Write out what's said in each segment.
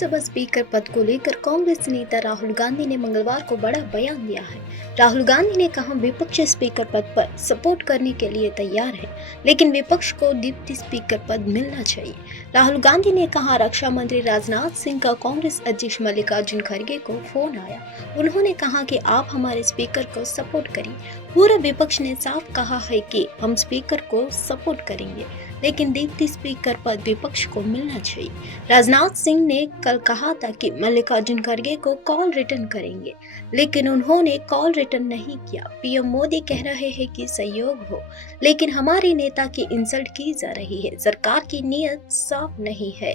Lok Sabha speaker पद को लेकर कांग्रेस नेता राहुल गांधी ने मंगलवार को बड़ा बयान दिया है। राहुल गांधी ने कहा, विपक्ष स्पीकर पद पर सपोर्ट करने के लिए तैयार है, लेकिन विपक्ष को डिप्टी स्पीकर पद मिलना चाहिए। राहुल गांधी ने कहा, रक्षा मंत्री राजनाथ सिंह का कांग्रेस अध्यक्ष मल्लिकार्जुन खड़गे को फोन आया। उन्होंने कहा कि आप हमारे स्पीकर को सपोर्ट करिए। पूरा विपक्ष ने साफ कहा है कि हम स्पीकर को सपोर्ट करेंगे, लेकिन डिप्टी स्पीकर पद विपक्ष को मिलना चाहिए। राजनाथ सिंह ने कल कहा था कि मल्लिकार्जुन खड़गे को कॉल रिटर्न करेंगे, लेकिन उन्होंने कॉल रिटर्न नहीं किया। पीएम मोदी कह रहे हैं कि सहयोग हो, लेकिन हमारे नेता की इंसल्ट की जा रही है। सरकार की नीयत साफ नहीं है।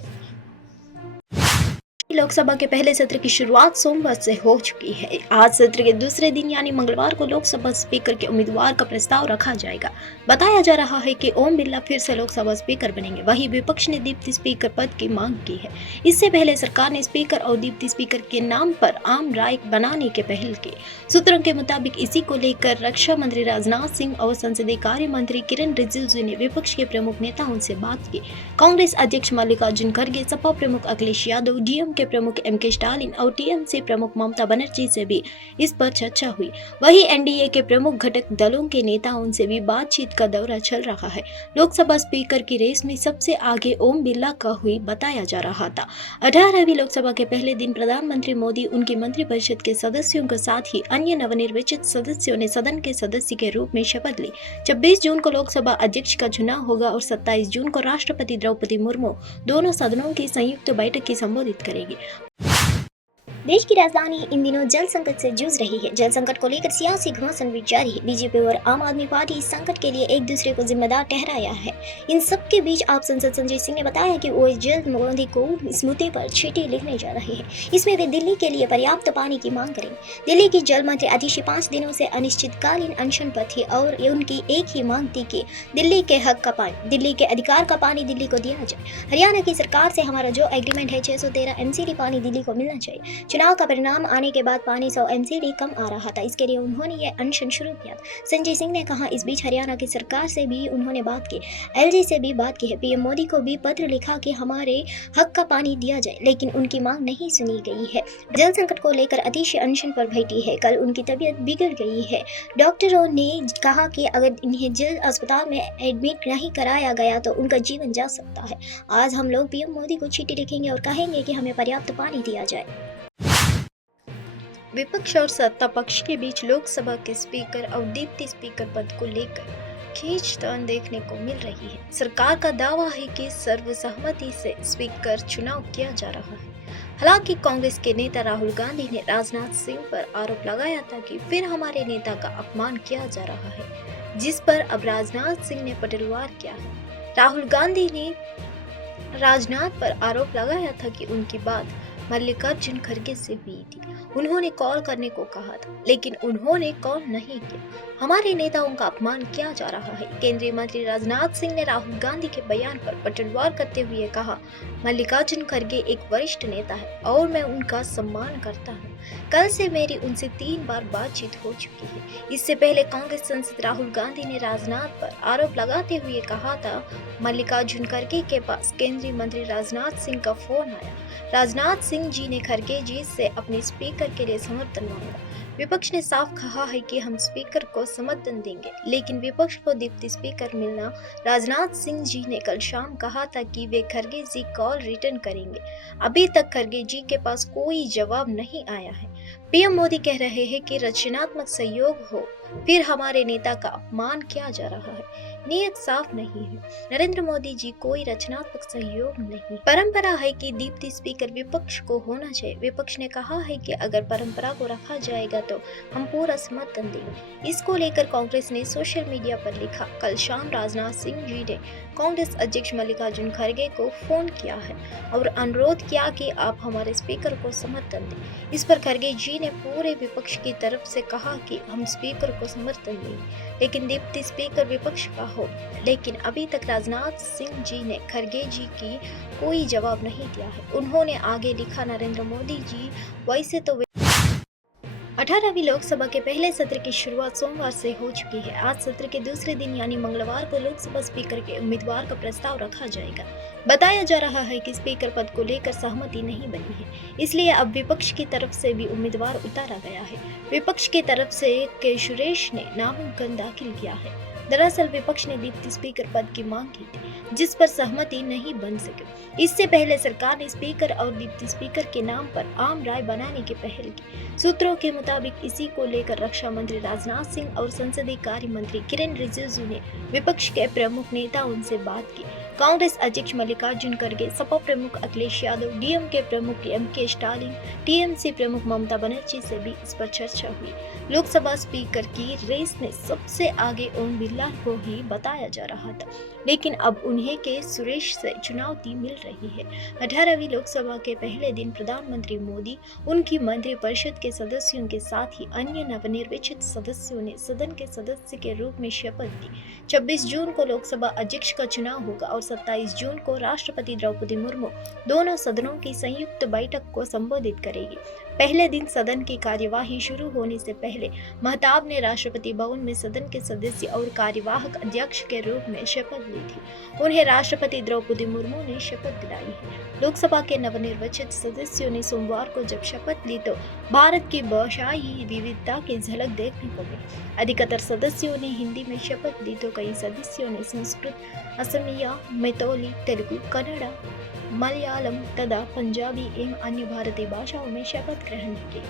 लोकसभा के पहले सत्र की शुरुआत सोमवार से हो चुकी है। आज सत्र के दूसरे दिन यानी मंगलवार को लोकसभा स्पीकर के उम्मीदवार का प्रस्ताव रखा जाएगा। बताया जा रहा है कि ओम बिरला फिर से लोकसभा स्पीकर बनेंगे। वहीं विपक्ष ने डिप्टी स्पीकर पद की मांग की है। इससे पहले सरकार ने स्पीकर और डिप्टी स्पीकर के नाम पर आम राय बनाने के पहल की। सूत्रों के मुताबिक इसी को लेकर रक्षा मंत्री राजनाथ सिंह और संसदीय कार्य मंत्री किरण रिजिजू ने विपक्ष के प्रमुख नेताओं से बात की। कांग्रेस अध्यक्ष मल्लिकार्जुन खड़गे, सपा प्रमुख अखिलेश यादव, डीएमके प्रमुख एमके स्टालिन और टीएमसी प्रमुख ममता बनर्जी से भी इस पर चर्चा हुई। वहीं एनडीए के प्रमुख घटक दलों के नेताओं से भी बातचीत का दौरा चल रहा है। लोकसभा स्पीकर की रेस में सबसे आगे ओम बिरला का हुई बताया जा रहा था। 18वीं लोकसभा के पहले दिन प्रधानमंत्री मोदी, उनकी मंत्रिपरिषद के सदस्यों के साथ ही अन्य नवनिर्वाचित सदस्यों ने सदन के सदस्य के रूप में शपथ ली। 26 जून को लोकसभा अध्यक्ष का चुनाव होगा और 27 जून को राष्ट्रपति द्रौपदी मुर्मू दोनों सदनों की संयुक्त बैठक की संबोधित करेगी। देश की राजधानी इन दिनों जल संकट से जूझ रही है। जल संकट को लेकर सियासी घमासान भी जारी है। बीजेपी और आम आदमी पार्टी इस संकट के लिए एक दूसरे को जिम्मेदार ठहराया है। इन सब के बीच आप सांसद संजय सिंह ने बताया कि वो जल्द मोदी को इस मुद्दे पर चिट्ठी लिखने जा रहे हैं। इसमें वे दिल्ली के लिए पर्याप्त पानी की मांग करेंगे। दिल्ली की जल मंत्री अतिशी 5 दिनों से अनिश्चितकालीन अनशन पर थी और उनकी एक ही मांग थी कि दिल्ली के हक का पानी, दिल्ली के अधिकार का पानी दिल्ली को दिया जाए। हरियाणा की सरकार से हमारा जो एग्रीमेंट है, 613 एमसीडी पानी दिल्ली को मिलना चाहिए। चुनाव का परिणाम आने के बाद पानी 100 एमसीडी कम आ रहा था, इसके लिए उन्होंने ये अनशन शुरू किया। संजय सिंह ने कहा, इस बीच हरियाणा की सरकार से भी उन्होंने बात की, एलजी से भी बात की है। पीएम मोदी को भी पत्र लिखा कि हमारे हक का पानी दिया जाए, लेकिन उनकी मांग नहीं सुनी गई है। जल संकट को लेकर अतिशी अनशन पर बैठी है। कल उनकी तबीयत बिगड़ गई है। डॉक्टरों ने कहा कि अगर इन्हें जल्द अस्पताल में एडमिट नहीं कराया गया तो उनका जीवन जा सकता है। आज हम लोग पीएम मोदी को चिट्ठी लिखेंगे और कहेंगे कि हमें पर्याप्त पानी दिया जाए। विपक्ष और सत्ता पक्ष के बीच लोकसभा के स्पीकर और डिप्टी स्पीकर पद को लेकर खींचतान देखने को मिल रही है। सरकार का दावा है कि सर्वसहमति से स्पीकर चुनाव किया जा रहा है। हालांकि कांग्रेस के नेता राहुल गांधी ने राजनाथ सिंह पर आरोप लगाया था कि फिर हमारे नेता का अपमान किया जा रहा है, जिस पर अब राजनाथ सिंह ने पलटवार किया है। राहुल गांधी ने राजनाथ पर आरोप लगाया था कि उनकी बात मल्लिकार्जुन खड़गे से हुई थी। उन्होंने कॉल करने को कहा था, लेकिन उन्होंने कॉल नहीं किया। हमारे नेताओं का अपमान किया जा रहा है। केंद्रीय मंत्री राजनाथ सिंह ने राहुल गांधी के बयान पर पलटवार करते हुए कहा, मल्लिकार्जुन खड़गे एक वरिष्ठ नेता है और मैं उनका सम्मान करता हूं। कल से मेरी उनसे 3 बार बातचीत हो चुकी है। इससे पहले कांग्रेस सांसद राहुल गांधी ने राजनाथ पर आरोप लगाते हुए कहा था, मल्लिकार्जुन खड़गे के पास केंद्रीय मंत्री राजनाथ सिंह का फोन आया। राजनाथ सिंह जी ने खड़गे जी से अपने स्पीकर के लिए समर्थन मांगा। विपक्ष ने साफ कहा है कि हम स्पीकर को समर्थन देंगे, लेकिन विपक्ष को डिप्टी स्पीकर मिलना। राजनाथ सिंह जी ने कल शाम कहा था कि वे खड़गे जी कॉल रिटर्न करेंगे। अभी तक खड़गे जी के पास कोई जवाब नहीं आया है। पीएम मोदी कह रहे हैं कि रचनात्मक सहयोग हो, फिर हमारे नेता का अपमान किया जा रहा है। नीयत साफ नहीं है। नरेंद्र मोदी जी कोई रचनात्मक सहयोग नहीं। परंपरा है कि डिप्टी स्पीकर विपक्ष को होना चाहिए। विपक्ष ने कहा है कि अगर परंपरा को रखा जाएगा तो हम पूरा समर्थन देंगे। इसको लेकर कांग्रेस ने सोशल मीडिया पर लिखा, कल शाम राजनाथ सिंह जी ने कांग्रेस अध्यक्ष मल्लिकार्जुन खड़गे को फोन किया है और अनुरोध किया कि आप हमारे स्पीकर को समर्थन दें। इस पर खड़गे जी ने पूरे विपक्ष की तरफ से कहा कि हम स्पीकर को समर्थन देंगे, लेकिन डिप्टी स्पीकर विपक्ष का हो। लेकिन अभी तक राजनाथ सिंह जी ने खड़गे जी की कोई जवाब नहीं दिया है। उन्होंने आगे लिखा, नरेंद्र मोदी जी वैसे तो 18वीं लोकसभा के पहले सत्र की शुरुआत सोमवार से हो चुकी है। आज सत्र के दूसरे दिन यानी मंगलवार को लोकसभा स्पीकर के उम्मीदवार का प्रस्ताव रखा जाएगा। बताया जा रहा है कि स्पीकर पद को लेकर सहमति नहीं बनी है, इसलिए अब विपक्ष की तरफ से भी उम्मीदवार उतारा गया है। विपक्ष की तरफ से के सुरेश ने नामांकन दाखिल किया है। दरअसल विपक्ष ने डिप्टी स्पीकर पद की मांग की थी, जिस पर सहमति नहीं बन सकी। इससे पहले सरकार ने स्पीकर और डिप्टी स्पीकर के नाम पर आम राय बनाने की पहल की। सूत्रों के मुताबिक इसी को लेकर रक्षा मंत्री राजनाथ सिंह और संसदीय कार्य मंत्री किरेन रिजिजू ने विपक्ष के प्रमुख नेताओं से बात की। कांग्रेस अध्यक्ष मल्लिकार्जुन खड़गे, सपा प्रमुख अखिलेश यादव, डीएमके प्रमुख एमके स्टालिन, टीएमसी प्रमुख ममता बनर्जी से भी इस पर चर्चा हुई। लोकसभा स्पीकर की रेस में सबसे आगे ओम बिरला को ही बताया जा रहा था, लेकिन अब उन्हें के सुरेश से चुनौती मिल रही है। 18वीं लोकसभा के पहले दिन प्रधानमंत्री मोदी, उनकी मंत्रिपरिषद के सदस्यों के साथ ही अन्य नवनिर्वाचित सदस्यों ने सदन के सदस्य के रूप में शपथ ली। 26 जून को लोकसभा अध्यक्ष का चुनाव होगा और 27 जून को राष्ट्रपति द्रौपदी मुर्मू दोनों सदनों की संयुक्त बैठक को संबोधित करेगी। पहले दिन सदन की कार्यवाही शुरू होने से पहले महताब ने राष्ट्रपति भवन में सदन के सदस्य और कार्यवाहक अध्यक्ष के रूप में शपथ ली थी। उन्हें राष्ट्रपति द्रौपदी मुर्मू ने शपथ दिलाई है। लोकसभा के नवनिर्वाचित सदस्यों ने सोमवार को जब शपथ ली तो भारत की भाषाई विविधता की झलक देखने को मिली। अधिकतर सदस्यों ने हिंदी में शपथ ली तो कई सदस्यों ने संस्कृत, असमिया, मैथिली, तेलुगु, कन्नड़, मलयालम तथा पंजाबी एवं अन्य भारतीय भाषाओं में शपथ ग्रहण की।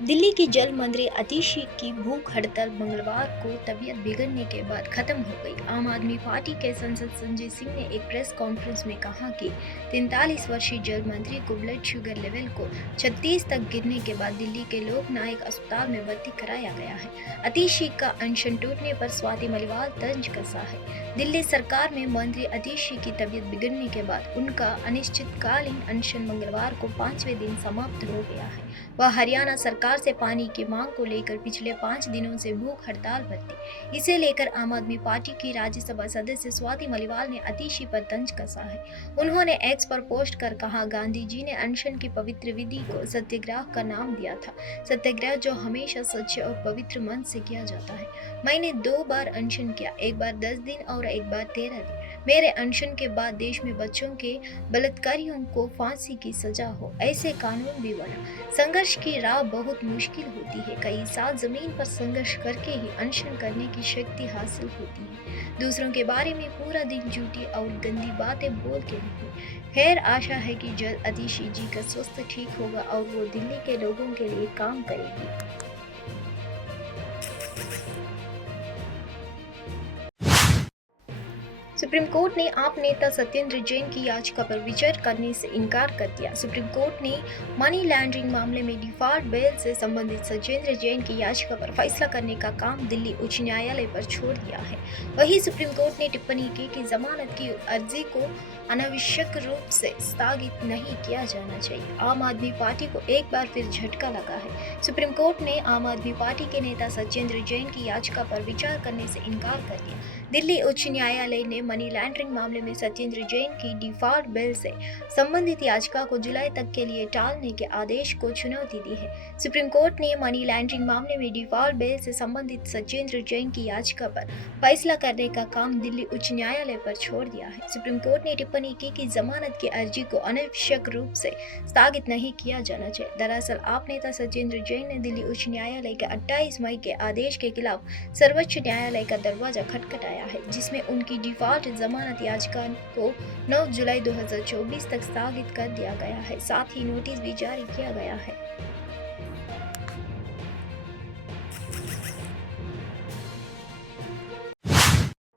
दिल्ली की जल मंत्री आतिशी की भूख हड़ताल मंगलवार को तबीयत बिगड़ने के बाद खत्म हो गई। आम आदमी पार्टी के सांसद संजय सिंह ने एक प्रेस कॉन्फ्रेंस में कहा कि 43 वर्षीय जल मंत्री को ब्लड शुगर लेवल को 36 तक गिरने के बाद दिल्ली के लोक नायक अस्पताल में भर्ती कराया गया है। आतिशी का अनशन टूटने पर स्वाति मलिवाल तंज कसा है। दिल्ली सरकार में मंत्री आतिशी की तबीयत बिगड़ने के बाद उनका अनिश्चितकालीन अनशन मंगलवार को 5वें दिन समाप्त हो गया है। वह हरियाणा सरकार से पानी की मांग को लेकर पिछले 5 दिनों से भूख हड़ताल पर थी। इसे लेकर आम आदमी पार्टी की राज्यसभा सदस्य स्वाति मलिवाल ने आतिशी पर तंज कसा है। उन्होंने एक्स पर पोस्ट कर कहा, गांधी जी ने अनशन की पवित्र विधि को सत्याग्रह का नाम दिया था। सत्याग्रह जो हमेशा सच्चे और पवित्र मन से किया जाता है। मैंने 2 बार अनशन किया, एक बार 10 दिन और एक बार 13 दिन। मेरे अनशन के बाद देश में बच्चों के बलात्कारियों को फांसी की सजा हो, ऐसे कानून भी बना। संघर्ष की राह बहुत मुश्किल होती है। कई साल जमीन पर संघर्ष करके ही अनशन करने की शक्ति हासिल होती है। दूसरों के बारे में पूरा दिन झूठी और गंदी बातें बोल के नहीं। खैर, आशा है कि जल्द आतिशी जी का स्वास्थ्य ठीक होगा और वो दिल्ली के लोगों के लिए काम करेगी। सुप्रीम कोर्ट ने आप नेता सत्येंद्र जैन की याचिका पर विचार करने से इनकार कर दिया। सुप्रीम कोर्ट ने मनी लॉन्ड्रिंग मामले में डिफॉल्ट बेल से संबंधित सत्येंद्र जैन की याचिका पर फैसला करने का काम दिल्ली उच्च न्यायालय पर छोड़ दिया है। वहीं सुप्रीम कोर्ट ने टिप्पणी की कि जमानत की अर्जी को अनावश्यक रूप से स्थगित नहीं किया जाना चाहिए। आम आदमी पार्टी को एक बार फिर झटका लगा है। सुप्रीम कोर्ट ने आम आदमी पार्टी के नेता सत्येंद्र जैन की याचिका पर विचार करने से इनकार कर दिया। दिल्ली उच्च न्यायालय ने मनी लॉन्ड्रिंग मामले में सत्येंद्र जैन की डिफॉल्ट बेल से संबंधित याचिका को जुलाई तक के लिए टालने के आदेश को चुनौती दी है। सुप्रीम कोर्ट ने मनी लॉन्ड्रिंग मामले में डिफॉल्ट बेल से संबंधित सत्येंद्र जैन की याचिका पर फैसला करने का काम दिल्ली उच्च न्यायालय पर छोड़ दिया है। सुप्रीम कोर्ट ने टिप्पणी की कि जमानत की अर्जी को अनावश्यक रूप से स्थगित नहीं किया जाना चाहिए। दरअसल आप नेता सत्येंद्र जैन ने दिल्ली उच्च न्यायालय के 28 मई के आदेश के खिलाफ सर्वोच्च न्यायालय का दरवाजा खटखटाया है, जिसमें उनकी डिफॉल्ट जमानत याचिका को 9 जुलाई 2024 तक स्थगित कर दिया गया है। साथ ही नोटिस भी जारी किया गया है।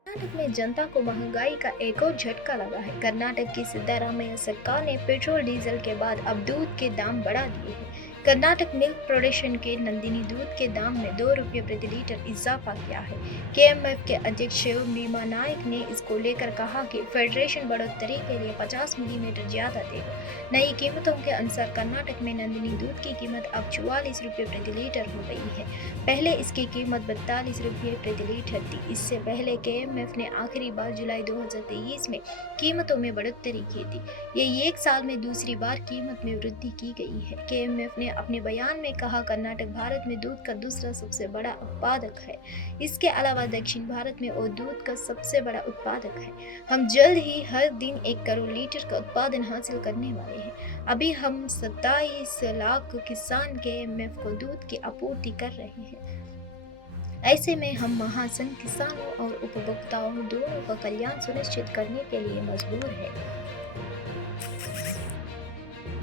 कर्नाटक में जनता को महंगाई का एक और झटका लगा है। कर्नाटक की सिद्धारामैया सरकार ने पेट्रोल डीजल के बाद अब दूध के दाम बढ़ा दिए हैं। कर्नाटक मिल्क प्रोडक्शन के नंदिनी दूध के दाम में 2 रुपये प्रति लीटर इजाफा किया है। केएमएफ के अध्यक्ष नीमा नायक ने इसको लेकर कहा कि फेडरेशन बढ़ोतरी के लिए 50 मिलीमीटर ज्यादा देगा। नई कीमतों के अनुसार कर्नाटक में नंदिनी दूध की कीमत अब 44 रुपये प्रति लीटर हो गई है। पहले इसकी कीमत 42 रुपये प्रति लीटर थी। इससे पहले केएमएफ ने आखिरी बार जुलाई 2023 में कीमतों में बढ़ोतरी की थी। ये एक साल में दूसरी बार कीमत में वृद्धि की गई है। केएमएफ ने अपने बयान में कहा, कर्नाटक भारत में दूध का दूसरा सबसे बड़ा उत्पादक है। इसके अलावा दक्षिण भारत में और दूध का सबसे बड़ा उत्पादक है। हम जल्द ही हर दिन 1 करोड़ लीटर का उत्पादन हासिल करने वाले हैं। अभी हम 27 लाख किसान केएमएफ को दूध की आपूर्ति कर रहे हैं। ऐसे में हम महासंघ किसानों और उपभोक्ताओं दोनों का कल्याण सुनिश्चित करने के लिए मजबूर है।